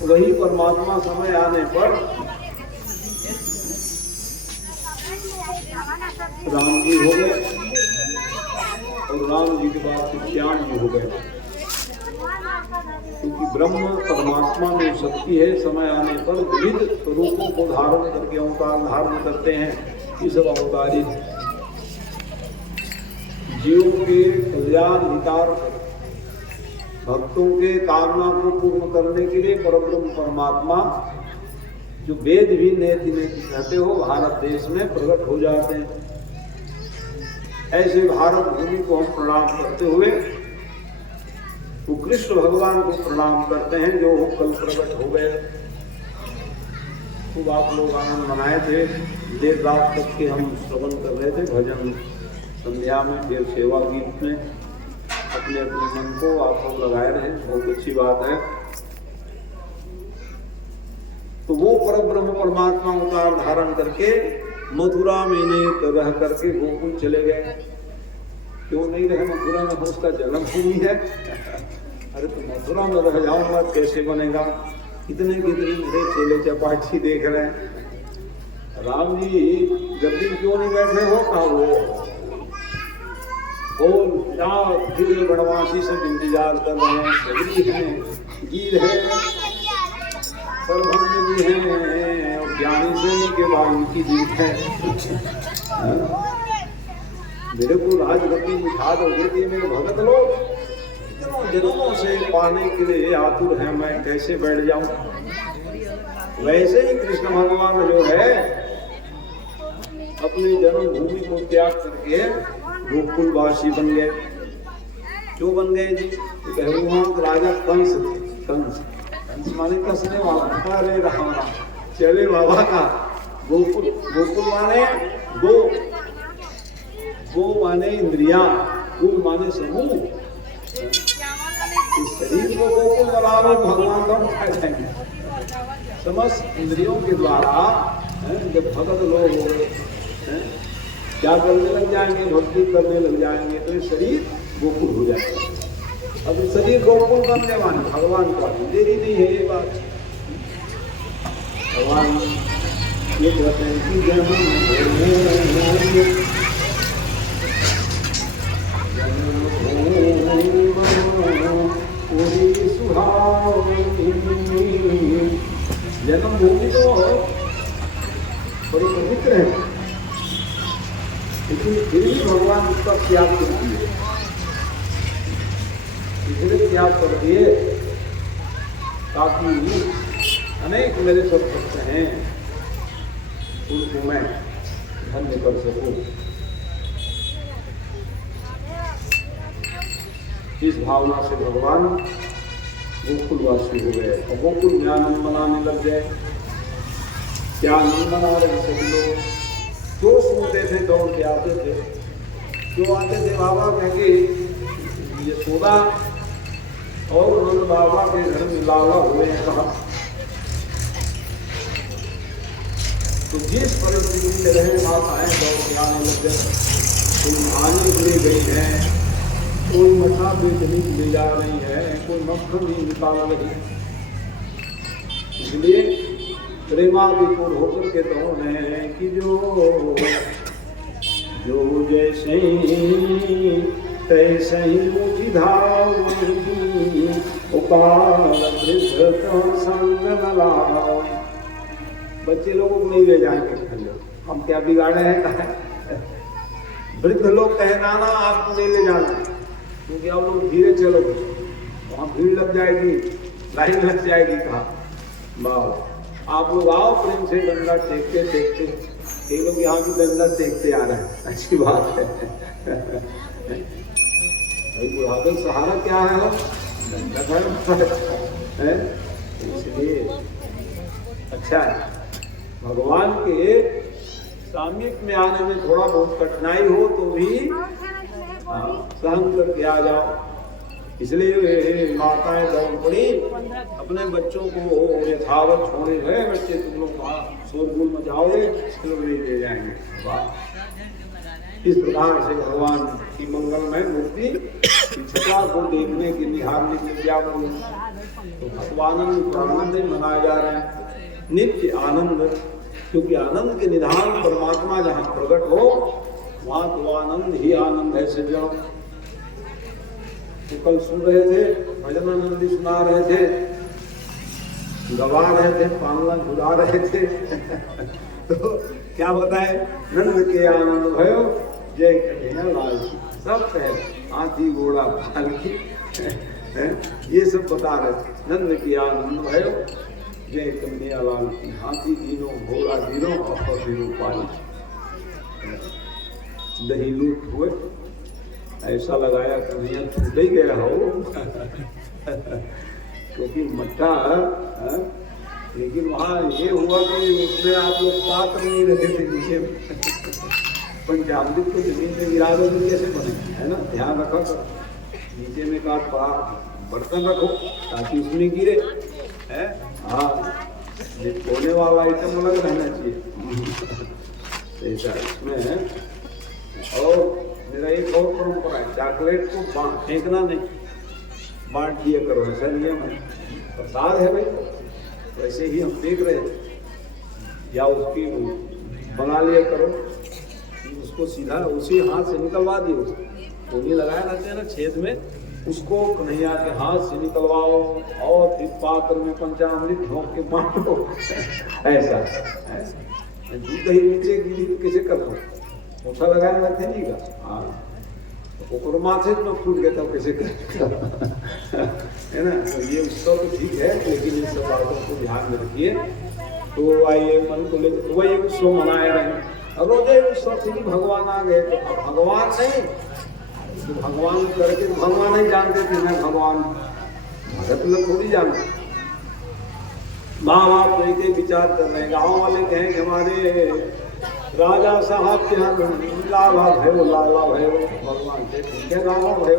वही परमात्मा समय आने पर राम जी हो गए और राम जी के बाद फिर श्याम जी हो गए, क्योंकि ब्रह्म परमात्मा में शक्ति है, समय आने पर विविध स्वरूपों को धारण करके अवतार धारण करते हैं। ये सब अवतारी जीवों के कल्याण हितार भक्तों के कामना को पूर्ण करने के लिए परब्रह्म परमात्मा जो वेद भी नेति नेति कहते हो भारत देश में प्रकट हो जाते हैं। ऐसे भारत भूमि को हम प्रणाम करते हुए वो कृष्ण भगवान को प्रणाम करते हैं जो कल प्रकट हो गए। खूब आप लोग आनंद मनाए थे, देर रात तक के हम श्रवण कर रहे थे भजन संध्या में, फिर सेवा गीत में अपने अपने मन को आप लोग लगाए रहे, बहुत अच्छी बात है। तो वो परब्रह्म परमात्मा अवतार धारण करके मथुरा में नहीं रह करके गोकुल चले गए। क्यों नहीं रहे मथुरा में? उसका जन्मभूमि है। अरे तो मथुरा में रह जाऊंगा कैसे बनेगा? कितने कितने मेरे चेले चपाटी देख रहे हैं। राम जी गद्दी क्यों नहीं बैठे हो? कहा वो फिर वनवासी सब इंतजार कर रहे हैं। शबरी है, गीर है, सर्वभंग जी है और ज्ञानी से के बाद उनकी जीत है। मेरे को राजगद्दी बिठा दोगे मेरे भगत लोग इतनों जन्मों से पाने के लिए आतुर है, मैं कैसे बैठ जाऊं? वैसे ही कृष्ण भगवान जो है अपनी जन्मभूमि को त्याग करके गोकुलवासी बन गए। क्यों बन गए जी? वहां राजा कंस थे। कंस माने कसने वाला। अरे राम राम चले बाबा का गोकुल। गोकुल माने गो माने इंद्रिया, कुल माने समूह। इस शरीर को गोकुल बराबर भगवान का उठा जाएंगे। समस्त इंद्रियों के द्वारा जब भगत लोग हो गए क्या करने लग जाएंगे? भक्ति करने लग जाएंगे तो ये शरीर गोकुल हो जाएगा। अब शरीर गोकुल बनने वाले भगवान का देरी नहीं है। ये बात भगवान ये कहते हैं कि जन्मभूमि तो बड़ी पवित्र है, लेकिन फिर भी भगवान उसका त्याग कर दिए। इसलिए त्याग कर दिए ताकि अनेक मेरे सब भक्त हैं उनको मैं धन्य कर सकूं। इस भावना से भगवान गोकुलवासी हो गए और गोकुल में आनंद मनाने लग गए। क्या आनंद मना रहे सभी लोग? जो सुनते थे दौड़ के आते थे। जो आते थे बाबा कहेंगे ये सोदा और उन्होंने बाबा के घर में लाला हुए हैं। कहा तो जिस परिस्थिति में रहे माताएं दौड़ के आने लग गए। कोई आने के लिए गई है, कोई मछा बेचने के लिए जा रही है, कोई मक्खन नहीं निकाल रही। इसलिए प्रेमाभिपूर्ण होकर के तो है कि जो जैसे तैसे ही मुझी धाव संग न लाओ। बच्चे लोगों को नहीं ले जाएंगे, हम क्या बिगाड़े हैं? वृद्ध लोग कहे नाना आपको नहीं ले जाना, क्योंकि आप लोग धीरे चलो, वहाँ भीड़ लग जाएगी, लाइन लग जाएगी। कहा बाबा आप लोग आओ प्रेम से गंगा टेकते टेकते। ये लोग यहाँ की गंगा टेकते आ रहे हैं, अच्छी बात है। भाई बुढ़ापे का सहारा क्या है? गंगा है। इसलिए अच्छा है भगवान के सामीप्य में आने में थोड़ा बहुत कठिनाई हो तो भी सहन करके आ जाओ। इसलिए माताएं दौड़ पड़ी, अपने बच्चों को यथावत छोड़े गए। बच्चे तुम लोग वहाँ शोरगुल मचाओगे, चलो ले जाएंगे। इस प्रकार से भगवान की मंगलमय मूर्ति की छटा को देखने की निहारने के क्या बोलूं, तो भगवानंद आनंद मनाए जा रहे हैं, नित्य आनंद, क्योंकि आनंद के निधान परमात्मा जहाँ प्रकट हो वहां तो आनंद ही आनंद है। सज्जनों, तो कल सुन रहे थे, भजनानंदी सुना रहे थे, गवा रहे थे, पांगला झुला रहे थे तो क्या बताए, नंद के आनंद भयो जय कन्हैया लाल की, सब कहे हाथी घोड़ा पालकी ये सब बता रहे थे। नंद के आनंद भयो जय कन्हैया लाल की, हाथी दिनों घोड़ा दिनों और दिनों पालकी, दही लूट हुए, ऐसा लगाया कन्हैया छूट ही गया हो क्योंकि मट्ठा, लेकिन वहाँ ये हुआ कि उसमें आप लोग पात्र नहीं रखे थे नीचे पंचामृत को जमीन में गिरा दो तो कैसे बने, है ना, ध्यान रखो, नीचे में का बर्तन रखो ताकि उसमें गिरे, है, हाँ, ये कोने वाला आइटम अलग रहना चाहिए ऐसा इसमें है। और मेरा एक और परंपरा है, चॉकलेट को फेंकना नहीं, बांट दिया करो, ऐसा नियम है, प्रसाद है भाई, वैसे ही हम देख रहे हैं, या उसकी बना लिया करो, उसको सीधा उसी हाथ से निकलवा दियो, गोली लगाया रहते हैं ना छेद में, उसको कन्हैया के हाथ से निकलवाओ और फिर पात्र में पंचामृत भोग के बांटो ऐसा दूध दही नीचे गिरी कैसे कर दो, पोछा लगाया रहते नहीं का, हाँ तो माथे में फूट गया तब कैसे है ना। तो ये उत्सव तो ठीक है, लेकिन इन सब बातों को ध्यान में रखिए। तो आइए मन को लेकर वही उत्सव मनाए रहे, रोजे उत्सव से भगवान आ गए, तो भगवान नहीं तो भगवान करके भगवान नहीं जानते थे, मैं भगवान भगत लोग थोड़ी जानते, माँ बाप लेके विचार कर रहे हैं, गाँव वाले कहें कि हमारे राजा साहब के यहाँ लाला भयो लाला भयो, भगवान से ठीक है, लाला भयो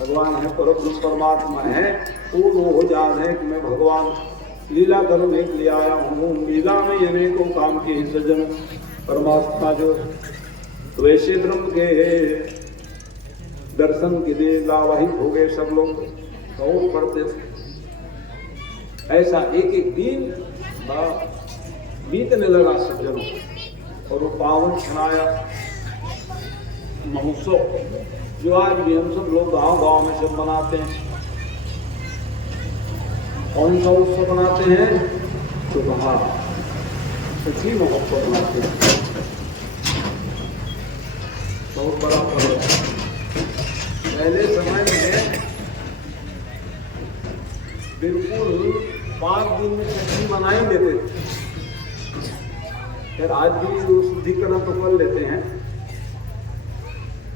भगवान है, परम परमात्मा है, वो हो जा रहे हैं कि मैं भगवान लीला करने के लिए आया हूँ, लीला में अनेकों काम के ही सज्जन परमात्मा जो वैसे ब्रह्म के दर्शन के लिए लावाहित हो गए सब लोग, बहुत पढ़ते थे, ऐसा एक एक दिन बीतने लगा सज्जनों, और वो पावन छनाया महोत्सव जो आज भी हम सब लोग गांव-गांव में सब मनाते हैं। कौन सा उत्सव मनाते हैं, तो वहाँ सच्ची महोत्सव मनाते हैं, बहुत बड़ा पर्व है। पहले समय में बिल्कुल 5 दिन में छठी मना ही लेते थे, फिर आज भी शुद्धिकरण तो कर लेते हैं,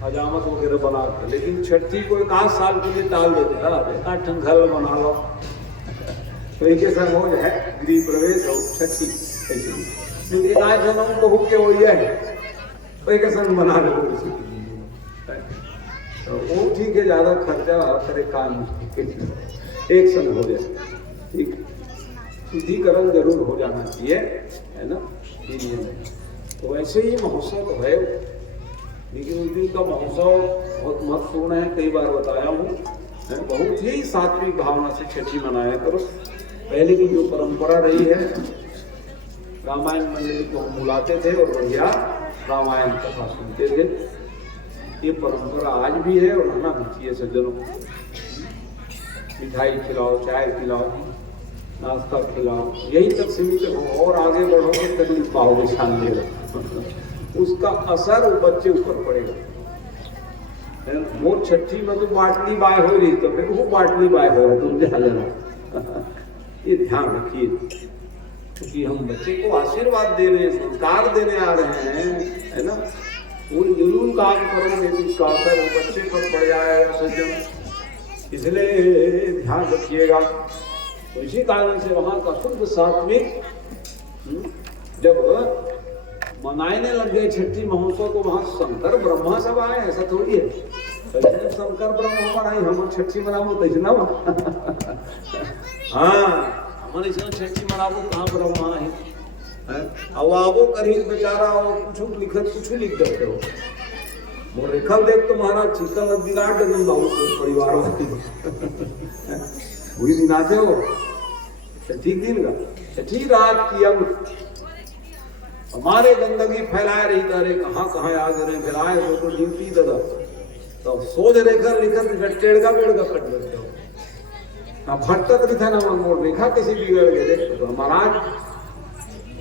हजामत वगैरह बनाकर, लेकिन छठी को 1 साल के लिए टाल देते हैं, एक घर बना लो, तो एक संग हो जाए गृह प्रवेश और छठी, ऐसे एक आध जन्म को हो के वो ये है, तो एक संग बना लो, तो वो ठीक है, ज्यादा खर्चा करे काम एक संग हो जाए, ठीक, शुद्धिकरण जरूर हो जाना चाहिए, है ना। तो ऐसे ही महोत्सव तो है, लेकिन उस दिन का महोत्सव बहुत महत्वपूर्ण है, कई बार बताया हूँ, बहुत ही सात्विक भावना से छठी मनाया करो। पहले की जो परंपरा रही है, रामायण मंडली को हम बुलाते थे और बढ़िया रामायण कथा सुनते थे, ये परंपरा आज भी है और रहना भी चाहिए सज्जनों। मिठाई खिलाओ, चाय पिलाओ, नाश्ता खिलाओ, यही तक सीमित हो, और आगे बढ़ोगे तकलीफ पाओगे शानदार, उसका असर बच्चे ऊपर पड़ेगा। वो छठी में तो बाटली बाय हो रही, तो फिर वो बाटली बाय हो रहा, तुम जा लेना ये ध्यान रखिए, क्योंकि हम बच्चे को आशीर्वाद दे रहे हैं, संस्कार देने आ रहे हैं, है ना। वो जरूर काम करोगे तो इसका असर वो बच्चे पर पड़ जाएगा सज्जन, इसलिए ध्यान रखिएगा। तो इसी कारण से वहाँ का शुद्ध सात्विक जब मनाने लग गए छठी महोत्सव, तो वहाँ शंकर ब्रह्मा सब आए, ऐसा थोड़ी है, शंकर ब्रह्मा बनाई हम छठी मनाबो तो ना हाँ, हमारे छठी मनाबो कहाँ ब्रह्मा है, अब आवो करीब बेचारा कुछ लिखत कुछ लिख देते हो वो रेखल देख तो महाराज चित्तल दिलाट एकदम बहुत परिवार वाली वही दिन आते हो ठीक दिन का ठीक रात की अब हमारे गंदगी फैलाए रही तारे कहाँ कहाँ आ गए फिर आए तो ड्यूटी दादा तो सोच रेखा लिखत टेढ़ का कट देते हो ना भटक रही था ना मोड़ रेखा किसी बिगड़ गए देख तो महाराज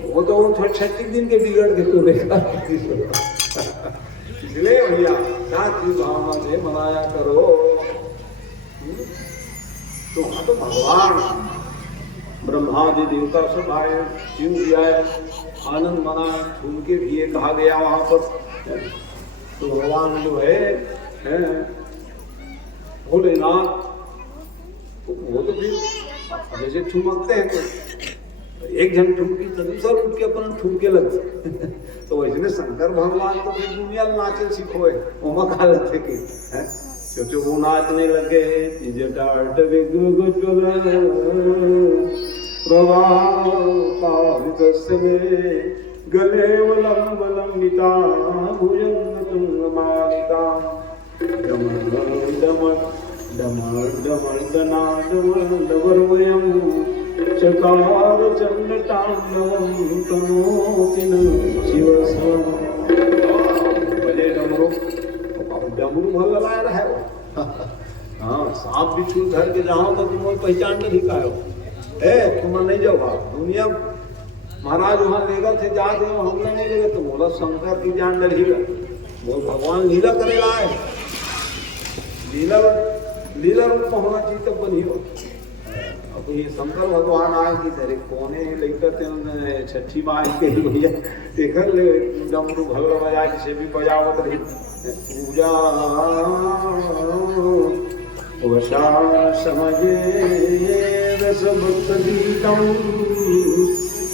वो तो छठी दिन के बिगड़ के तो रेखा इसलिए भैया साथ की भावना से मनाया करो तो हाँ तो भगवान ब्रह्मा जी देवता सब आए शिव भी आए आनंद मनाए उनके भी ये कहा गया वहां पर तो भगवान जो है भोलेनाथ वो तो फिर जैसे ठुमकते हैं तो एक जन ठुमकी तो दूसरा उठ के अपन ठुमके लगते तो वैसे शंकर भगवान तो फिर दुनिया नाचे सीखो है वो मका लगते कि क्योंकि वो नाचने लगे जटाट विग्रह गले वलंबिता भुजंग तुंगमालिका डमर डमरवयं चकार चंडतांडवं तनोति न शिवस्वं बजे डमरू भल लाया रहा है हाँ सांप बिच्छू धर के जाओ तो तुम पहचान नहीं पाओ तुम नहीं जाओ दुनिया महाराज वहां लेगा थे जा दे हमने नहीं लेगा तो बोला शंकर की जान डरेगा बोल भगवान लीला करे लाए लीला रूप होना चाहिए तब बनी हो अब ये शंकर भगवान आए कि तेरे कोने लेकर थे छठी माई के ही भैया देखर ले डमरू भल बजा से भी बजावत रही पूजा वशा समझे रसभक्तगीतम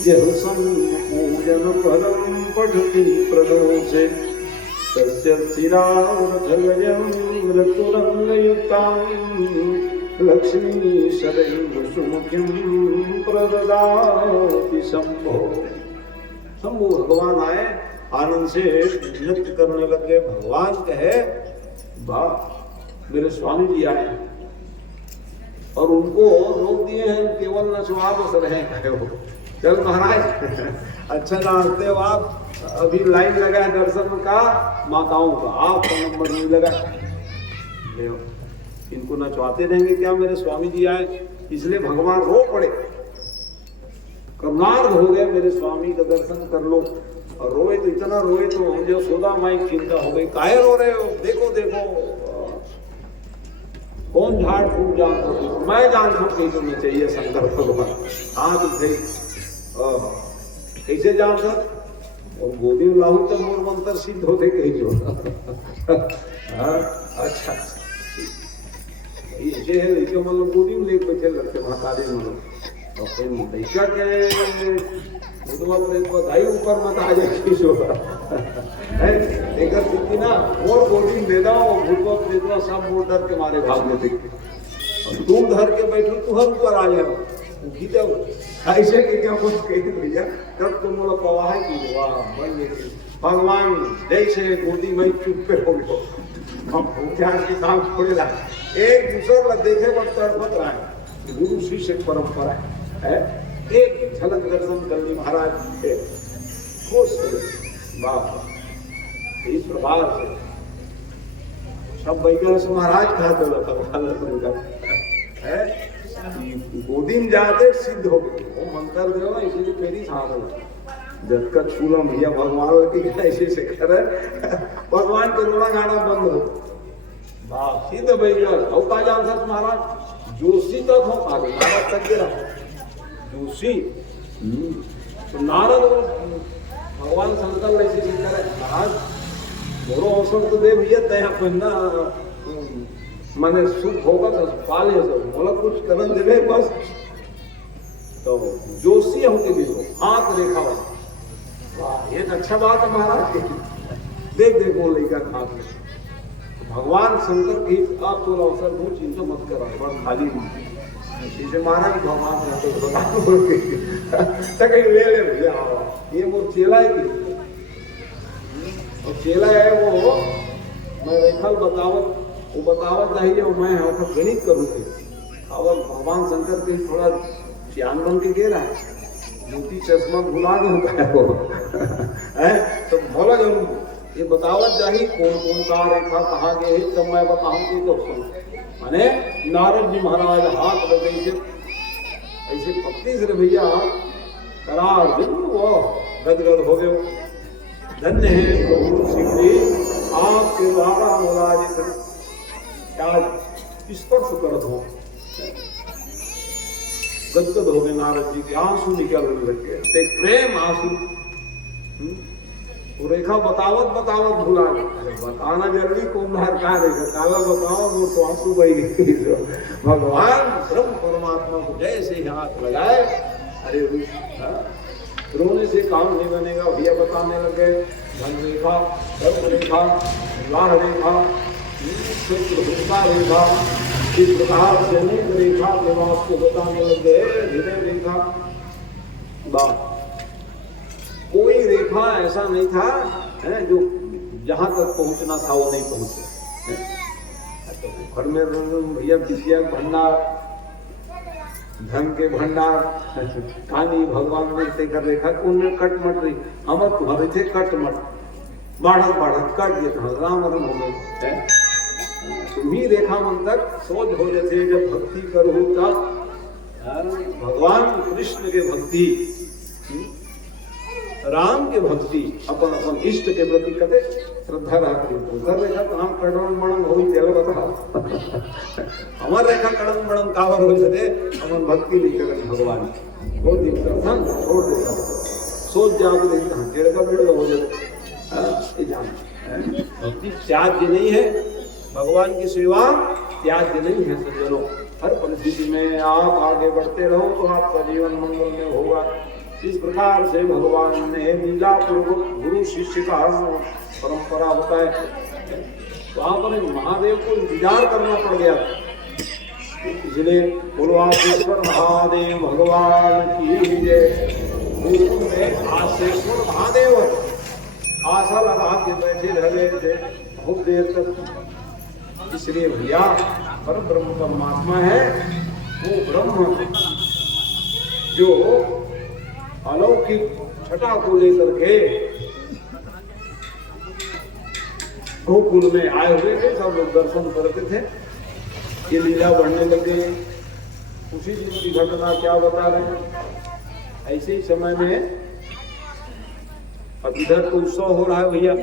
यह पूजन परम पठति प्रदोषे तस्य शिरावधगजं ऋतुरङ्गयुक्तां लक्ष्मी सदैव सुमुखीं प्रददाति शंभो शंभो भगवान आए आनंद से नृत्य करने लगे भगवान कहे वाह मेरे स्वामी जी आए और उनको रोक दिए हैं केवल नचवा बस रहे हैं वो चल महाराज अच्छा जानते हो आप अभी लाइन लगा है दर्शन का माताओं का आपका नंबर नहीं लगा इनको नचवाते रहेंगे क्या मेरे स्वामी जी आए इसलिए भगवान रो पड़े करुणार्थ हो गए मेरे स्वामी का दर्शन कर लो और रोए तो इतना रोए तो जो सोदा माई चिंता हो गई काहे रो रहे हो देखो देखो कौन झाड़ फूक जानता हूँ मैं जानता हूँ कहीं तुम्हें चाहिए शंकर भगवान हाँ तुम थे कैसे जानता और गोदी लाहू तो मोर मंत्र सिद्ध होते कहीं जो अच्छा ये है लेके मतलब गोदी में लेके बैठे लगते महाकाली मतलब और फिर लड़का के बधाई ऊपर मत आ जाए जो है लेकर कितनी ना और गोदी दे दो भूत दे दो सब वो डर के मारे भाग लेते और तुम धर के बैठो तू हर ऊपर आ जाओ गीता ऐसे के क्या कुछ कही भैया तब तुम लोग पवाह की वाह बन गई भगवान जैसे गोदी में चुप पे हो गए हम क्या के काम छोड़े ला एक दूसरे को देखे पर तड़पत रहा है गुरु शिष्य परंपरा है एक झलक दर्शन करनी महाराज के खुश हो वाह इस प्रभाव से सब वैज्ञानिक से महाराज कहा तो है गोदी में जाते सिद्ध हो गए वो मंत्र दो ना इसलिए मेरी साथ हो जब का छूला भैया भगवान लगे ऐसे से करे भगवान के रोना गाना बंद हो वाह सिद्ध वैज्ञानिक हो का जान सर महाराज जोशी तक हो आगे महाराज तक गिरा जोशी तो नारद भगवान शंकर ऐसे से करे महाराज मोरो अवसर तो दे भैया तय पहना माने सुख होगा तो पाले सब बोला कुछ करन देवे बस तो जोशी होके भी हो हाथ रेखा वाह ये अच्छा बात है महाराज देख देख वो लेकर हाथ में भगवान शंकर की आप तो अवसर दो चिंता मत करो और खाली जिसे मारा भी भगवान ने तो भगवान बोल के तक ले ले भैया ये वो चेला है कि और चेला है वो मैं रेखल बतावत वो बतावत चाहिए और मैं यहाँ गणित करूँ अब भगवान शंकर के थोड़ा ध्यान बन के गिरा मोती चश्मा भुला गया वो है तो बोला जरूर ये बतावत जाही कौन कौन का रेखा कहाँ गए तो मैं बताऊंगी तो सुन माने नारद जी महाराज हाथ लगे ऐसे पत्ती से भैया करार बिल्कुल वो गदगद हो गए धन्य है प्रभु सिंह जी आपके द्वारा मुराद क्या स्पर्श कर दो गदगद हो गए नारद जी के आंसू निकलने लग गए प्रेम आंसू वो रेखा बतावत बतावत भुला गए बताना जल्दी कुम्हार का रेखा काला बताओ वो तो आंसू बही गई भगवान ब्रह्म परमात्मा को जैसे ही हाथ लगाए अरे रोने से काम नहीं बनेगा भैया बताने लगे धन रेखा धर्म रेखा विवाह रेखा रेखा इस प्रकार से अनेक रेखा के बाद को बताने लगे हृदय रेखा बात कोई रेखा ऐसा नहीं था है जो जहां तक पहुंचना था वो नहीं पहुंचे तो घर में भैया विद्या भंडार धन के भंडार कहानी भगवान ने कर रेखा उनमें कट मट रही हम तुम्हारे थे कट मट बढ़त बढ़त कट ये था राम रम हो गए तुम्ही रेखा मन तक सोच हो जाते जब भक्ति करो तब भगवान कृष्ण के भक्ति राम के भक्ति अपन अपन इष्ट के प्रति कदे श्रद्धा रखते तो सर रेखा तो हम कड़न मणन होई तेल बता हमार रेखा कड़न मणन कावर हो जदे अपन भक्ति नहीं करन भगवान वो दिन दर्शन छोड़ देता सोच जाओ तो देखना तेरे का भीड़ हो जाए ये जान भक्ति त्याज्य नहीं है भगवान की सेवा त्याज्य नहीं है सज्जनों हर परिस्थिति में आप आगे बढ़ते रहो तो आपका जीवन मंगल में होगा इस प्रकार से भगवान ने लीला पूर्वक गुरु शिष्य का परंपरा बताए वहां पर महादेव को इंतजार करना पड़ गया इसलिए बोलवासेश्वर महादेव भगवान की जय में आशेश्वर महादेव आशा लगा के बैठे रह गए थे बहुत देर तक इसलिए भैया पर ब्रह्म परमात्मा है वो ब्रह्म जो अलौकिक छटा को लेकर के गोकुल में आए हुए थे सब लोग दर्शन करते थे ये लीला बढ़ने लगे उसी दिन की घटना क्या बता रहे हैं ऐसे ही समय में अब इधर तो उत्सव हो रहा है भैया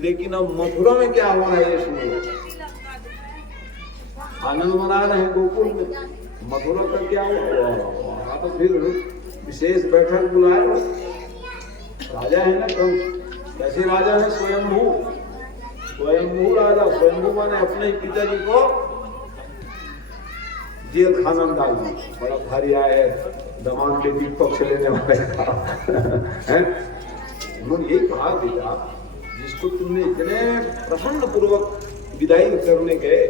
लेकिन अब मथुरा में क्या हो रहा है ये सुनिए आनंद मना रहे हैं गोकुल में मथुरा का क्या हुआ तो फिर विशेष बैठक बुलाए राजा है ना कम कैसे राजा है स्वयंभू राजा स्वयंभू माने अपने ही पिताजी को जेल खाना में डाल दिया बड़ा भारी आया दमान के भी पक्ष लेने वाले उन्होंने यही कहा बेटा जिसको तुमने इतने प्रसन्न पूर्वक विदाई करने गए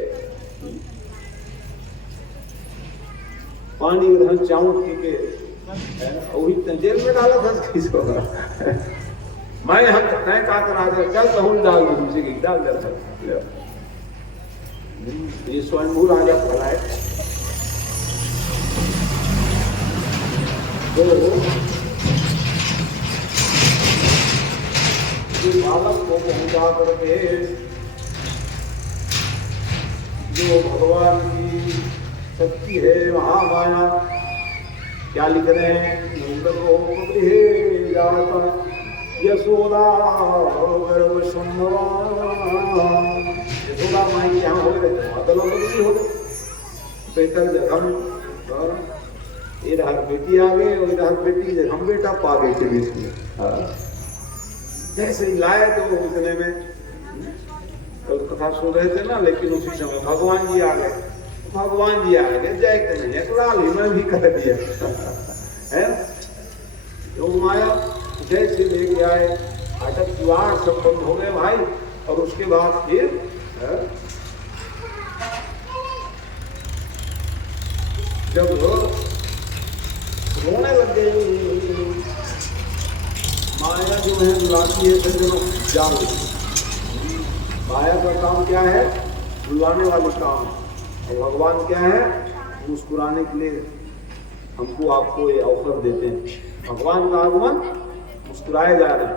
पानी ग्रहण चाउट पी के वही जेल में डाला था किसको मैं हम तय का राजा चल कहूँ डाल दो मुझे डाल दे ये स्वयंभू राजा खड़ा है तो बालक को पहुंचा करके जो भगवान की शक्ति है महामाया क्या लिख रहे हैं यशोदा गर्भ यशोदा माई यहाँ हो गए बदलो बदली हो गए बेटा जगह इधर बेटी आ गई और इधर बेटी हम बेटा पा गए थे बीच में जैसे ही लाए तो उतने में कल कथा सुन रहे थे ना लेकिन उसी समय भगवान जी आ गए भगवान जी आ गए जय कन्हैया तो लाल ही मैं भी कर दिया है तो माया जैसे लेके आए अटक द्वार सब बंद हो गए भाई और उसके बाद फिर जब रोने लग गए, माया जो है रुलाती है सज्जनों जाल। माया का काम क्या है? रुलाने वाले काम। और भगवान क्या है? मुस्कुराने के लिए हमको आपको ये अवसर देते हैं। भगवान का आगमन मुस्कुराए जा रहे हैं।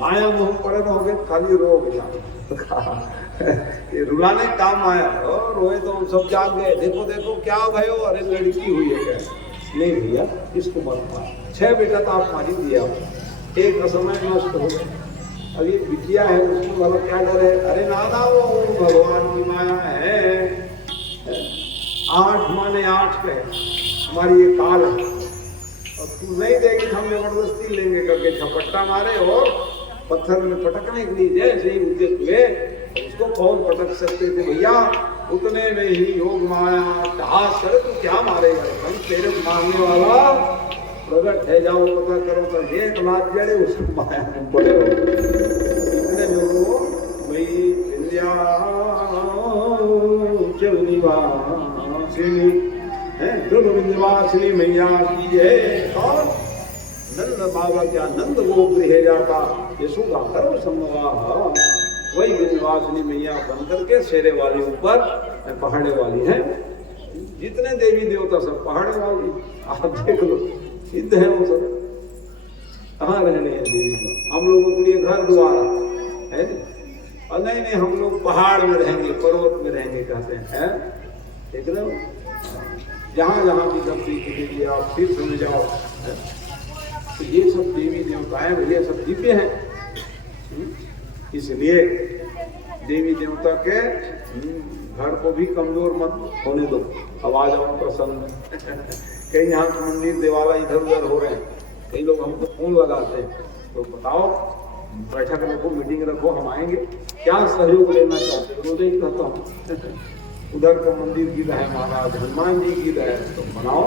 माया मोह पड़े रहोगे खाली रोगे ये रुलाने का काम आया। और रोए तो हम सब जाग गए, देखो देखो क्या भयो, अरे लड़की हुई है क्या? नहीं भैया, इसको मत मार। 6 बेटा तो आप मारी दिया, एक असमय नष्ट हो गए। अब ये बिटिया है, उसमें वाला क्या डर है? अरे नाना वो भगवान की माया है। 8 माने 8 पे हमारी ये काल है, और तू नहीं देगी हम जबरदस्ती लेंगे करके झपट्टा मारे और पत्थर में पटकने के लिए जैसे ही उद्यत हुए, उसको कौन पटक सकते थे भैया? उतने में ही योग माया हाथ करे तो क्या मारेगा? हम तेरे मारने वाला प्रगट है, जाओ पता करो। तो एक लाख जड़े उसको माया में पड़े हो। इतने लोगों वही विंध्याचल निवासिनी है, विंध्यवासिनी मैया की है। और नंद बाबा क्या नंद गोप गृह जाता यशोदा सर्व संभवा, वही विंध्यवासिनी मैया बनकर के शेरे वाली ऊपर पहाड़े वाली है। जितने देवी देवता सब पहाड़े वाली, आप देख लो सिद्ध है वो सब। कहाँ रहने हैं देवी? हम लोगों के लिए घर द्वार है, और नहीं नहीं हम लोग पहाड़ में रहेंगे, पर्वत में रहेंगे कहते हैं। देख लो जहाँ जहाँ भी शक्ति के लिए आप फिर समझ जाओ। तो ये सब देवी देवताएं भैया सब दिव्य हैं। इसलिए देवी देवता के घर को भी कमजोर मत होने दो। अब आ जाओ प्रसन्न। कई यहाँ के मंदिर देवाला इधर उधर हो रहे हैं, कई लोग हमको फोन लगाते हैं, तो बताओ बैठक रखो, मीटिंग रखो, हम आएंगे। क्या सहयोग लेना चाहते हो? रोज ही कहता हूँ उधर का मंदिर गिरा है महाराज, हनुमान जी गिरा है, तो बनाओ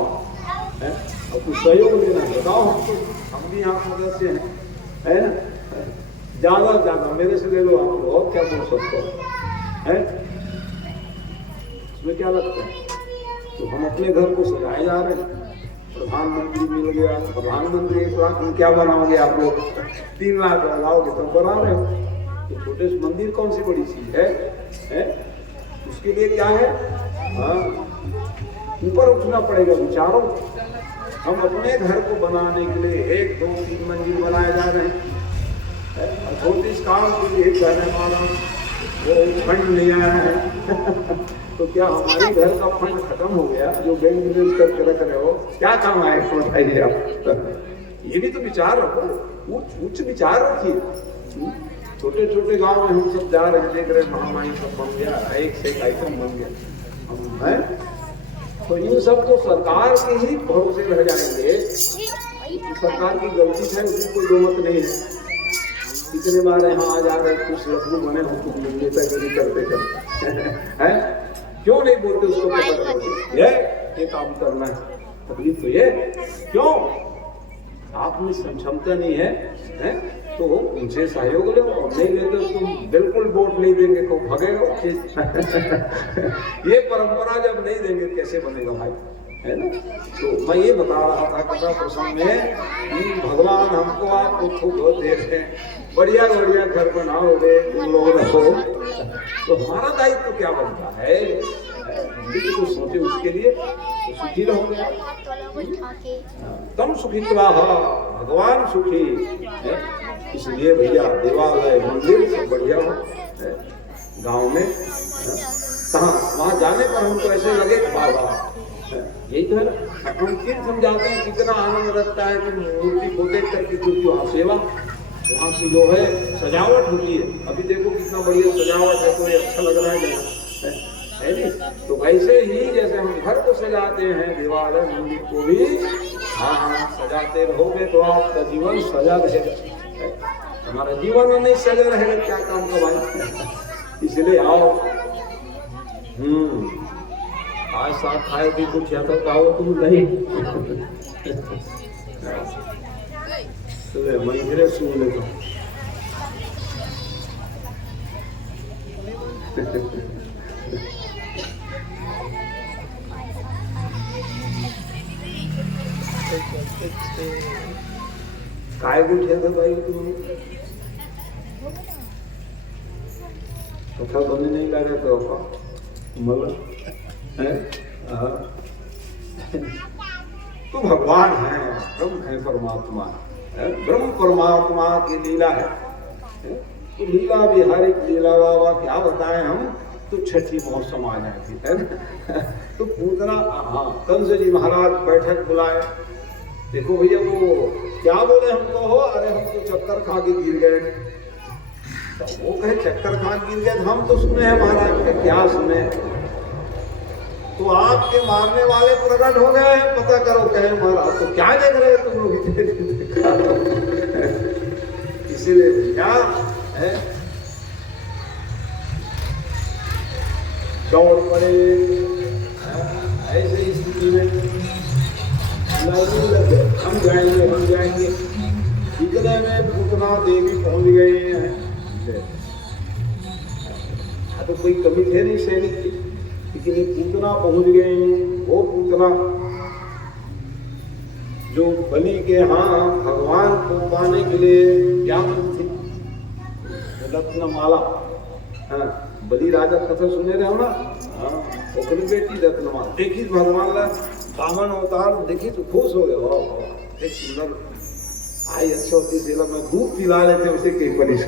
है, और कुछ सहयोग लेना बताओ हमको, हम भी यहाँ सदस्य हैं, है ना? ज्यादा ज्यादा मेरे से ले लो आप लोग, और क्या बोल सकते हो? है इसमें क्या लगता है? तो हम अपने घर को सजाए जा रहे हैं। प्रधानमंत्री मिल गया, प्रधानमंत्री 1 लाख में क्या बनाओगे आप लोग? 3 लाख लगाओगे तो बना रहे हो। तो छोटे से मंदिर कौन सी बड़ी चीज है? उसके लिए क्या है? हाँ, ऊपर उठना पड़ेगा। विचारो हम अपने घर को बनाने के लिए 1, 2, 3 मंजिल बनाए जा रहे हैं। छोटे इस काम के लिए कहने वाला वो फंड ले आया है तो क्या हमारे घर का फंड खत्म हो गया जो बैंक में करके रख रहे हो? क्या काम आएगा बताइए आप? ये भी तो विचार रखो, उच्च विचार रखिए। छोटे छोटे गांव में हम सब जा रहे हैं, देख रहे हैं महामारी सब बन गया, एक से एक आइटम बन गया। हम है तो इन सब को सरकार के ही भरोसे रह जाएंगे। सरकार की गलती है, उसकी कोई दोमत नहीं है। कितने बार यहाँ आ जा रहे कुछ लखनऊ बने हो तुम नेतागिरी करते करते हैं, क्यों नहीं बोलते उसको पता करो ये काम करना है? तकलीफ तो ये क्यों? आप में क्षमता नहीं है तो उनसे सहयोग लो, और नहीं लेते तो तुम बिल्कुल वोट नहीं देंगे तो भगेगा ये परंपरा जब नहीं देंगे कैसे बनेगा भाई, है ना? तो मैं ये बता रहा था कथा प्रसंग में कि भगवान हमको आपको खूब दे रहे हैं, बढ़िया बढ़िया घर बनाओगे, तुम लोग रहो, तो हमारा दायित्व क्या बनता है? तो सोचे उसके लिए तो सुखी रहोगे, तम सुखी भगवान सुखी है। इसलिए भैया देवालय मंदिर सब बढ़िया हो गांव में, कहाँ वहां जाने पर हमको ऐसे लगे बाबा यही तो है। हम फिर समझाते हैं कितना आनंद लगता है कि मूर्ति को देख करके क्योंकि वहाँ सेवा, वहाँ की जो है सजावट होती है। अभी देखो कितना बढ़िया सजावट है, तो ये अच्छा लग रहा है नहीं? तो वैसे ही जैसे हम घर को सजाते हैं, देवालय मंदिर को भी हाँ सजाते रहोगे तो आपका जीवन सजा रहेगा। हमारा जीवन नहीं सजा रहेगा क्या काम का भाई? इसलिए आओ आज साथ खाए भी कुछ या तो कहो तुम नहीं तो मंदिर सुन ले तो काय गुठ्या था भाई तुम कथा बंद नहीं कर रहे तो मतलब है तो भगवान है, ब्रह्म है, परमात्मा है। ब्रह्म परमात्मा की लीला है। तो लीला बिहारी लीला बाबा क्या बताएं हम, तो छठी मौसम आ जाती है तो पूतना हाँ कंस जी महाराज बैठक बुलाए, देखो भैया वो क्या बोले हमको हो, अरे हम तो चक्कर खा के गिर गए। तो वो कहे चक्कर खा गिर गए, हम तो सुने हैं महाराज के, क्या सुने, तो आपके मारने वाले प्रकट हो गए हैं, पता करो। कहे महाराज तो क्या देख रहे हो तुम लोग इसीलिए क्या है चौड़ पड़े ऐसे स्थिति में हम जाएंगे इतने में पूतना देवी पहुंच गए हैं। तो कोई कमी थे नहीं सैनिक की, लेकिन पूतना पहुंच गए हैं। वो पूतना जो बलि के यहाँ भगवान को पाने के लिए क्या थी, रत्नमाला। हाँ, बलि राजा कथा सुने रहे हो ना, हाँ, ओकरी बेटी रत्नमाला देखी भगवान ला बामन अवतार देखी तो खुश हो गए। एक सुंदर आई अच्छा होती सेला में दूध पिला लेते उसे कई परिश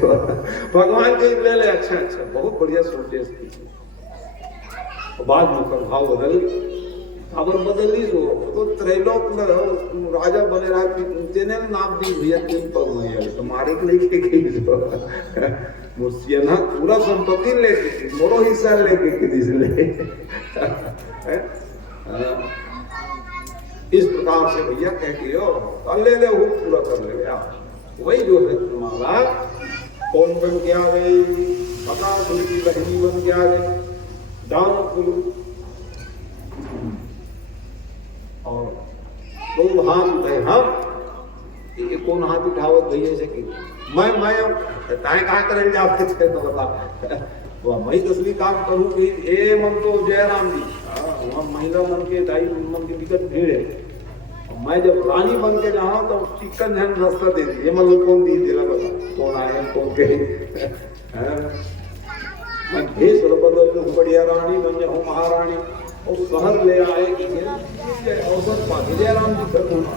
भगवान के ले ले अच्छा अच्छा बहुत बढ़िया सोचे इसकी। बाद में प्रभाव बदल खबर बदली तो त्रैलोक राजा बने रहा तेने नाम दी भैया तीन पर हुई तुम्हारे के लिए मुर्सियना पूरा संपत्ति लेके मोरो हिस्सा लेके किसी ले इस प्रकार से भैया कहती हो ले ले वो पूरा कर ले आप। वही जो है तुम्हारा कौन बन के आ गई, बकासुर की बहनी बन के आ गई, दानव और दो हाथ उठाए। हम कौन हाथ उठावत भैया से कि मैं ताए कहा करेंगे आपके थे तो बता मैं तस्वीर काम करूँ कि ए मन तो जयराम जी वहाँ महिला मन के ढाई मन की विकट भीड़ है। मैं जब रानी बन के जाऊँ तो चिकन झन रास्ता दे दी मतलब कौन दी दिला बता कौन आए कौन के मैं भेष बदल में बढ़िया रानी बन जाऊँ महारानी और शहर ले आए कि अवसर पाते जयराम जी कर दूंगा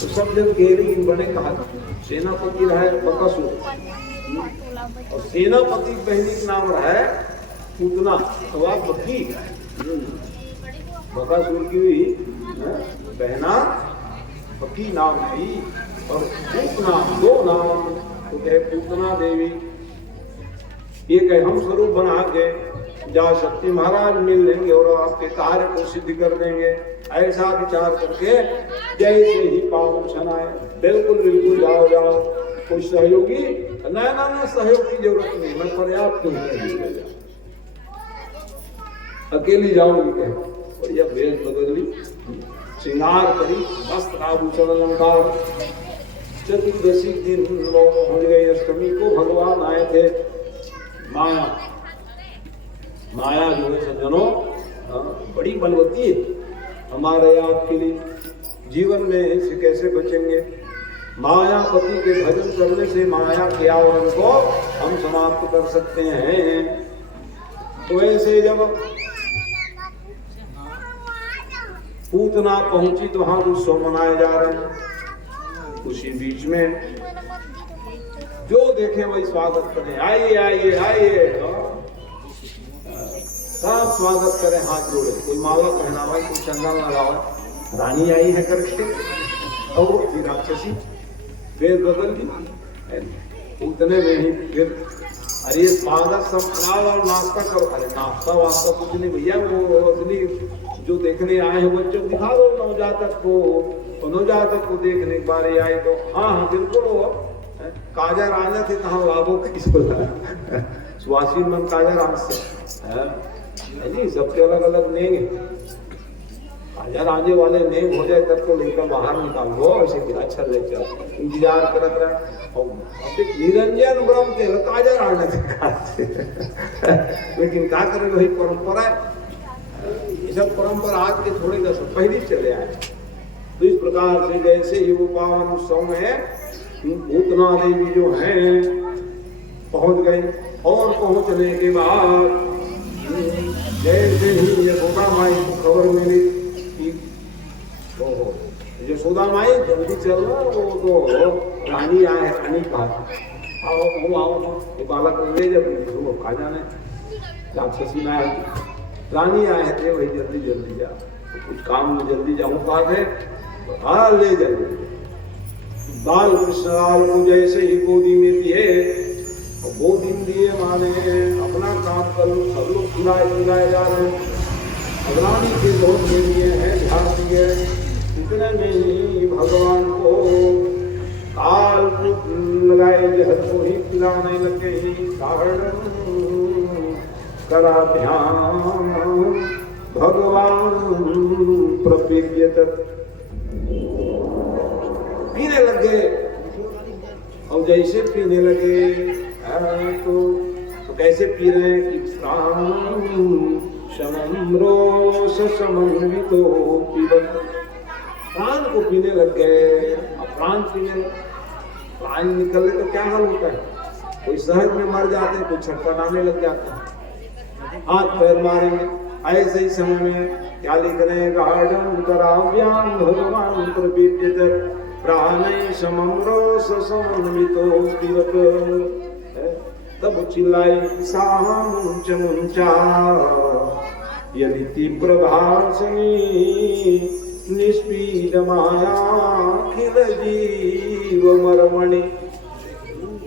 तो सब जब घेरी बने कहा सेनापति रहा है बकासुर और सेनापति बहनी का नाम रहा है पूतना अथवा बकी। बकासुर की हुई बहना बकी नाम थी और पूतना दो नाम तो कहे पूतना देवी। ये कहे हम स्वरूप बना के जा शक्ति महाराज मिल लेंगे और आपके कार्य को सिद्ध कर देंगे। ऐसा विचार करके जैसे ही पावन छनाए बिल्कुल बिल्कुल जाओ जाओ। कोई सहयोगी ना सहयोग की जरूरत नहीं, मैं पर्याप्त हूँ, अकेली जाऊंगी कहे बढ़िया भेष बदल ली श्रृंगार करी वस्त्र आभूषण अलंकार। चतुर्दशी दिन लोग हो गए, अष्टमी को भगवान आए थे। माया जो है सज्जनों बड़ी बलवती है हमारे आपके लिए। जीवन में इससे कैसे बचेंगे? मायापति के भजन करने से माया के आवरण को हम समाप्त कर सकते हैं। तो ऐसे जब पूतना पहुंची तो वहां उत्सव मनाए जा रहे हैं। उसी बीच में जो देखे वही स्वागत करें, आइए आइए आइए, सब स्वागत करें हाथ जोड़े। कोई माला पहनावा, कोई चंदन लगावा, रानी आई है करके और फिर राक्षसी वेद बदल दी। उतने में ही फिर अरे स्वागत सब खराब और नाश्ता करो। अरे नाश्ता वास्ता कुछ नहीं भैया, वो असली जो देखने आए हैं बच्चों दिखा दो नवजातक को, नवजातक को देखने की बारी आई तो हाँ हाँ बिल्कुल वो काजा राजा थे कहाँ लाभों किस सुहासी मन काजा राज से जी सबके अलग अलग नेंगे। काजा राजे वाले नेंग हो जाए तब तो लेकर बाहर निकाल लो, ऐसे फिर अच्छा ले चल इंतजार करत रहे। और निरंजन ब्रह्म के काजा राजा थे लेकिन क्या करें वही परंपरा है। ये सब परंपरा आज के थोड़े दस पहले चले आए। तो इस प्रकार से जैसे ही वो पावन उत्सव में पूतना देवी जो हैं पहुंच गई, और पहुंचने के बाद जैसे ही यशोदा माई को खबर मिली कि ओहो यशोदा माई जल्दी चलना, वो तो रानी आए, रानी कहा आओ वो आओ, ये बालक ले जब खा जाने राक्षसी में आए, रानी आए थे वही जल्दी जल्दी जा, तो कुछ काम में जल्दी जाऊँ कहा थे, तो हाँ ले जल्दी। बाल कृष्ण को जैसे ही गोदी में दिए, गोदी में दिए माने अपना काम कर लो, सब लोग खिलाए जा रहे हैं, रानी के बहुत ले लिए हैं, ध्यान दिए। इतने में ही भगवान को काल लगाए जहर को ही पिलाने लगे, करा ध्यान भगवान प्रपियत, पीने लगे। और जैसे पीने लगे तो कैसे पी रहे हैं कि प्राण को पीने लग गए। प्राण पीने, प्राण निकलने तो क्या हाल होता है, कोई शहर में मर जाते हैं, कोई छटपटाने लग जाते हैं, हाथ पैर मारेंगे। ऐसे ही समय में क्या लिख रहे हैं, गाढ़ं कराव्याम भगवान प्रपीड्यत प्राणे समम्रोष समन्वितो स्थिरत। तब चिल्लाई सामुंच मुंचा यदि तीव्र भाषणी निष्पीड माया खिल जीव मरमणि।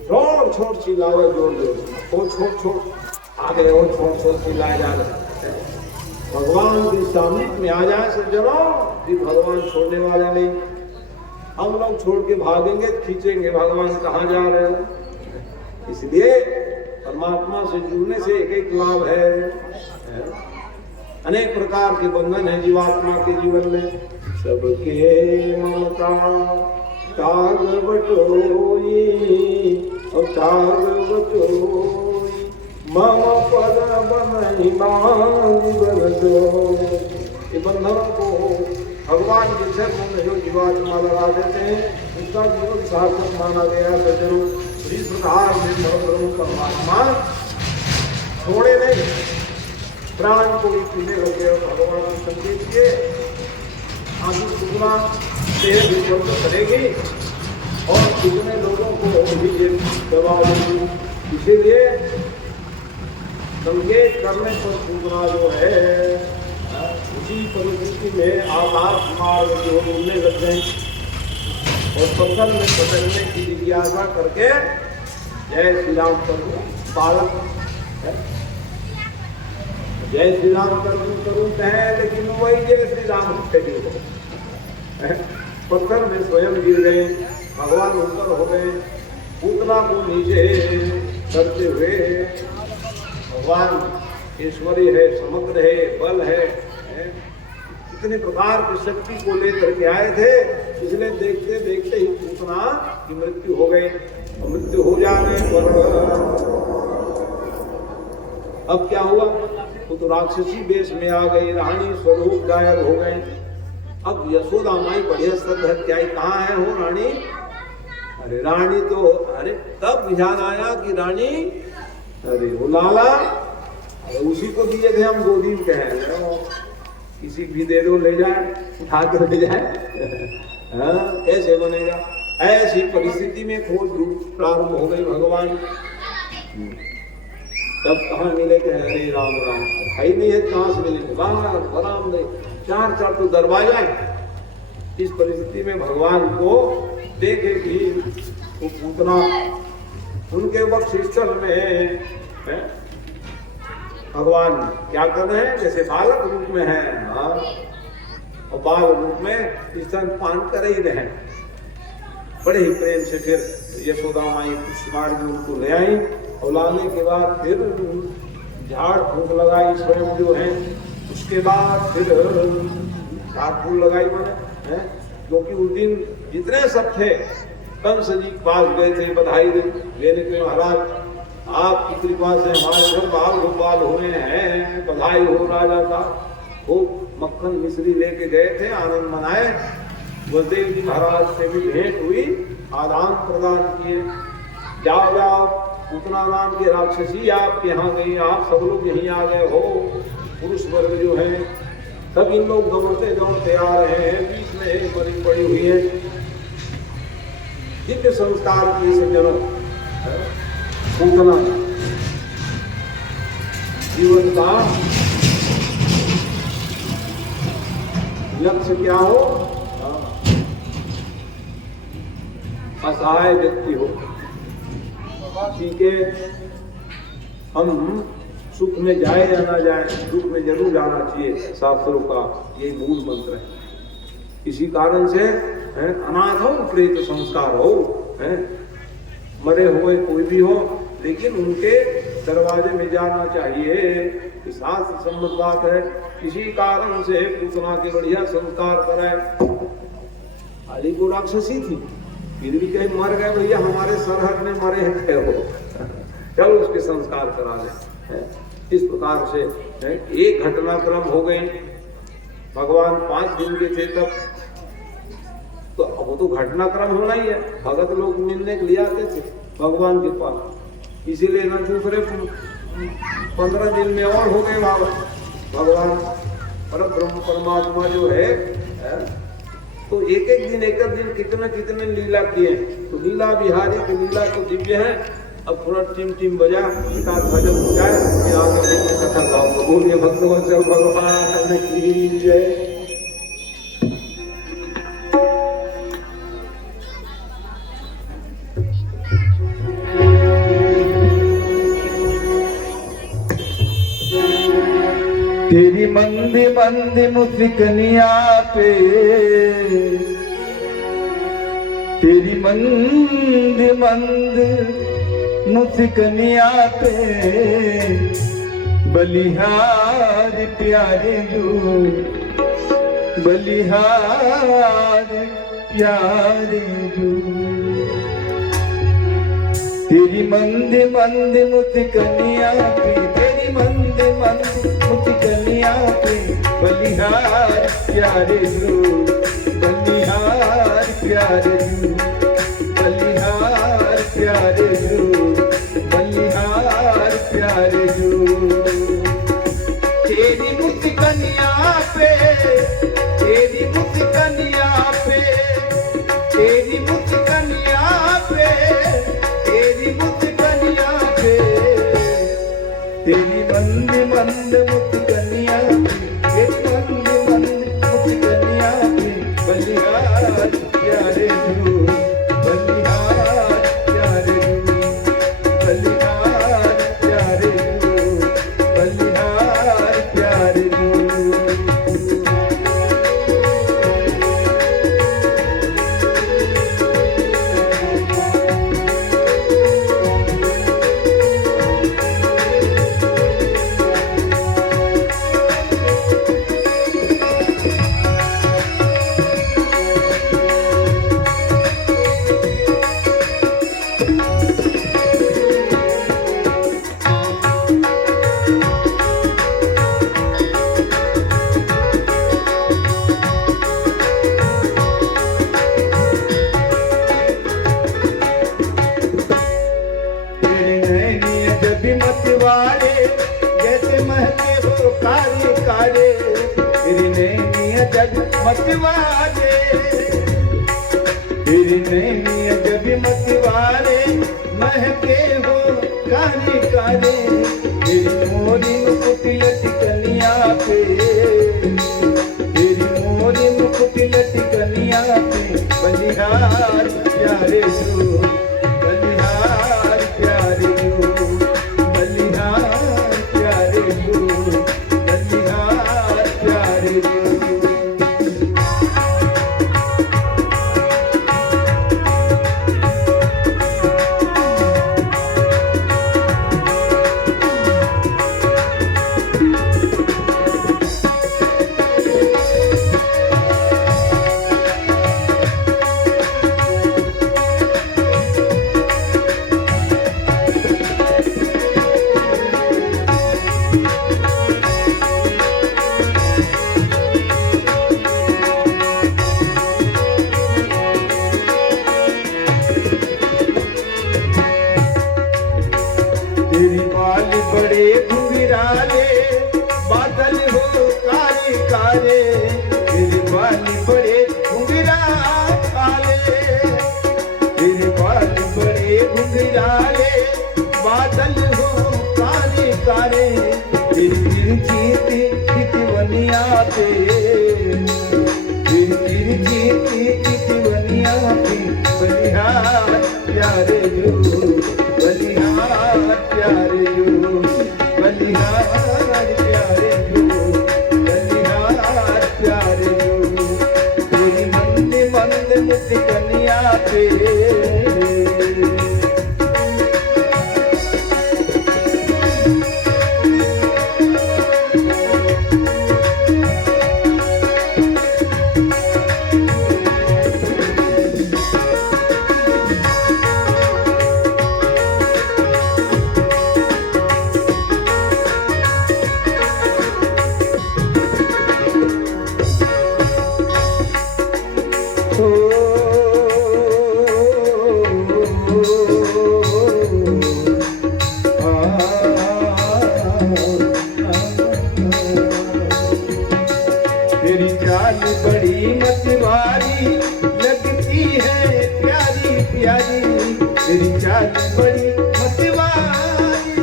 छोड़ छोड़ चिल्लावे जोर जोर, वो छोड़ छोड़ आगे, वो छोड़ छोड़ चिल्लाए जा रहे। भगवान के सामने में आ जाए सज्जनों, कि भगवान छोड़ने वाले नहीं, हम लोग छोड़ के भागेंगे, खींचेंगे, भगवान कहाँ जा रहे हो। इसलिए परमात्मा से जुड़ने से एक एक लाभ है। अनेक प्रकार के बंधन है जीवात्मा के जीवन में। सबके ममता ताग बटोई और ताग बटोई, मम पद बनहि बांध बरदो। ये बंधनों को भगवान के चरणों में जो जीवात्मा लगा देते हैं, उसका जीवन सार्थक माना गया। सज्जनों, इस प्रकार से परब्रह्म परमात्मा छोड़े नहीं, प्राण को भी पीने लगे और भगवान को संकेत किए। आगे कितना देह विश्व करेगी और कितने लोगों को भी ये दबा देगी। इसीलिए संकेत करने पर पूजना जो है, उसी परिस्थिति में आकाश मार्ग जो उड़ने लग गए और पत्थर में पटकने की जिज्ञासा करके जय श्री राम कर बालक जय श्री राम करूँ कहें, लेकिन वही जय श्री राम पत्थर में स्वयं गिर गए, भगवान ऊपर हो गए, पूतना को नीचे करते हुए। भगवान ईश्वरी है, समग्र है, बल है, इतने प्रकार की शक्ति को लेकर के आए थे। इसलिए देखते देखते ही पूतना की मृत्यु हो गई। मृत्यु हो जाने पर अब क्या हुआ, वो तो राक्षसी वेश में आ गई, रानी स्वरूप गायब हो गए। अब यशोदा माई बढ़िया सदहत्याई कहाँ है हो रानी। अरे रानी तो, अरे तब ध्यान आया कि रानी, अरे वो लाला, अरे उसी को दिए थे हम गोदी में, कहे किसी भी दे दो, ले जाए, उठा कर ले जाए। कैसे बनेगा। ऐसी परिस्थिति में खोज प्रारंभ हो गई भगवान। तब कहाँ मिले कि हरे राम राम, है ही नहीं है, कहाँ से मिलेंगे, राम नहीं, चार चार तो दरवाजा है। इस परिस्थिति में भगवान को देखे कि वो पूतना उनके वक्षस्थल में है। भगवान क्या कर रहे हैं, जैसे बालक रूप में है, हाँ, और बाल रूप में स्तनपान कर ही रहे। बड़े ही प्रेम से फिर यशोदा माई कुमार जी उनको ले आई और लाने के बाद फिर झाड़ फूक लगाई स्वयं जो है। उसके बाद फिर झाड़ फूक लगाई मैंने है, क्योंकि उस दिन जितने सब थे कंस जी के पास गए थे बधाई लेने के, महाराज आपकी कृपा से हमारे घर बाल गोपाल हुए हैं, बधाई हो राजा का। खूब मक्खन मिश्री लेके गए थे, आनंद मनाए। बलदेव जी महाराज से भी भेंट हुई, आदान प्रदान किए। जाओ जाओ पूतना नाम के राक्षसी आपके यहाँ गई, आप सब लोग यहीं आ गए हो। पुरुष वर्ग जो है सब इन लोग दौड़ते दौड़ते आ रहे हैं, बीच में एक बड़ी पड़ी हुई है। दिव्य संस्कार की सज्जनों, पूतना जीवन का लक्ष्य क्या हो? असहाय व्यक्ति हो। ठीक है, हम सुख में जाए या ना जाए, दुख में जरूर जाना चाहिए, शास्त्रों का ये मूल मंत्र है। इसी कारण से अनाथ हो, प्रेत संस्कार हो, मरे हुए कोई भी हो, लेकिन उनके दरवाजे में जाना चाहिए। शास्त्र सम्मत बात है। किसी कारण से पूतना के बढ़िया संस्कार कराए। हाली को राक्षसी थी, फिर भी कहीं मर गए, भैया हमारे सरहद में मरे हैं हो, चलो उसके संस्कार करा दे। इस प्रकार से एक घटनाक्रम हो गई। भगवान 5 दिन के थे तब, तो वो तो घटनाक्रम होना ही है। भगत लोग मिलने के लिए आते थे भगवान के पास, इसीलिए ना दूसरे 15 दिन में और हो गए बाबा। भगवान पर ब्रह्म परमात्मा जो है तो एक एक दिन कितने कितने लीला किए। तो लीला बिहारी की लीला तो दिव्य है। अब थोड़ा टिम बजा, गिटार भजन हो जाए, आगे कथा गाओ। बोलिए भक्तवत्सल भगवान की जय। तेरी मंदी मंदी मुस्कनिया पे, तेरी मंदी मंद मुस्कनिया पे, बलिहार प्यारे जो, बलिहार प्यारे जो। तेरी मंदी मंदी मुस्कनिया पे, तेरी मंदी मंदी मुस्कनिया पे, बलिहार प्यारे जो, बलिहार प्यारे जो, बलिहार प्यारे जो, बलिहार प्यारे जो। तेरी मुस्कनिया पे, तेरी मुस्कनिया पे, तेरी मुस्कनिया पे, तेरी मुस्कनिया पे, तेरी मंद मंद मुस्कनिया पे, तेरी मंद मंद मुस्कनिया पे, बलिहार प्यारे जो, बलिहार प्यारे जो, बलिहार प्यारे जो, बलिहार प्यारे जो। मतवाले, तेरी नैनी जब मतवाले, महके हो काले काले। तेरी मोरी मुकुट लटकनिया पे, तेरी मोरी मुकुट लटकनिया पे, बलिहार प्यारे जो, बलिहार प्यारे जो, बलिहार प्यारे जो, बलिहार प्यारे जो। पे। तेरी चाल बड़ी मतवारी लगती है प्यारी प्यारी, तेरी चाल बड़ी मतवारी,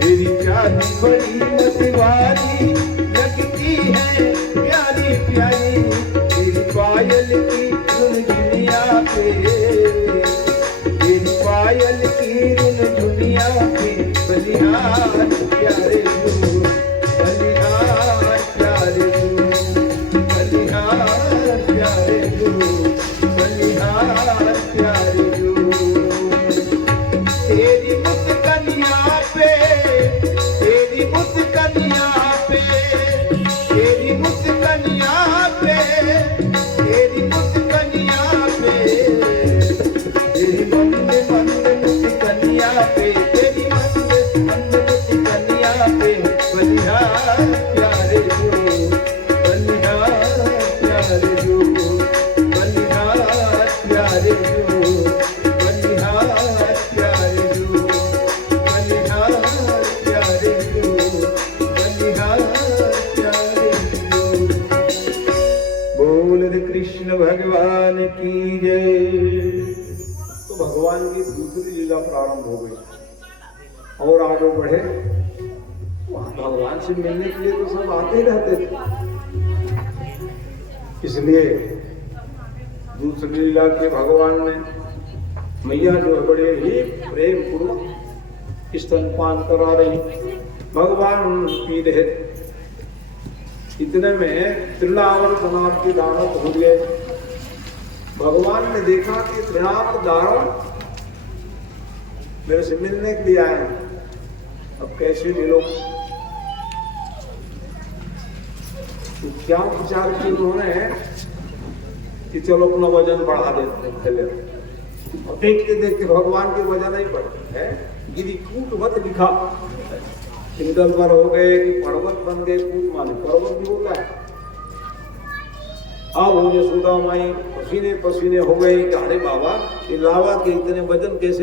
तेरी चाल बड़ी मतवारी लगती है प्यारी प्यारी। तेरी पायल की धुन दुनिया पे, तेरी पायल की धुन दुनिया पे, बलिहार प्यारे जो, बलिहार प्यारे जो, बलिहार प्यारे जो, बलिहार प्यारे जो। तेरी मुस्कनिया पे, तेरी मुस्कनिया पे, तेरी मुस्कनिया पे, तेरी मुस्कनिया पे, तेरी मंद मंद मुस्कनिया पे, तेरी मंद मंद मुस्कनिया पे, बलिहार प्यारे जो, बलिहार प्यारे जो, बलिहार प्यारे जो, बलिहार प्यारे जो, बलिहार प्यारे जो, बलिहार प्यारे जो। बोल रे कृष्ण भगवान की जय। तो भगवान की दूसरी लीला प्रारंभ हो गई और आगे बढ़े। वहां भगवान से मिलने के लिए तो सब आते ही रहते थे, इसलिए दूसरी लीला के भगवान ने मैया जो है बड़े ही प्रेम पूर्वक स्तनपान करा रही, भगवान पी रहे। इतने में तृणावर्त नाम की दानव हो गए। भगवान ने देखा कि तृणावर्त दानव मेरे से मिलने के लिए आए हैं, अब कैसे मिलो। तो क्या विचार किया उन्होंने कि चलो अपना वजन बढ़ा देते हैं पहले। और देखते देखते भगवान के वजन नहीं बढ़ते है, गिरी कूटवत लिखा, पिंगल पर हो गए कि पर्वत बन गए। कूट माने पर्वत भी होता है। अब वो यशोदा माई पसीने पसीने हो गई, अरे बाबा ये लावा के इतने वजन कैसे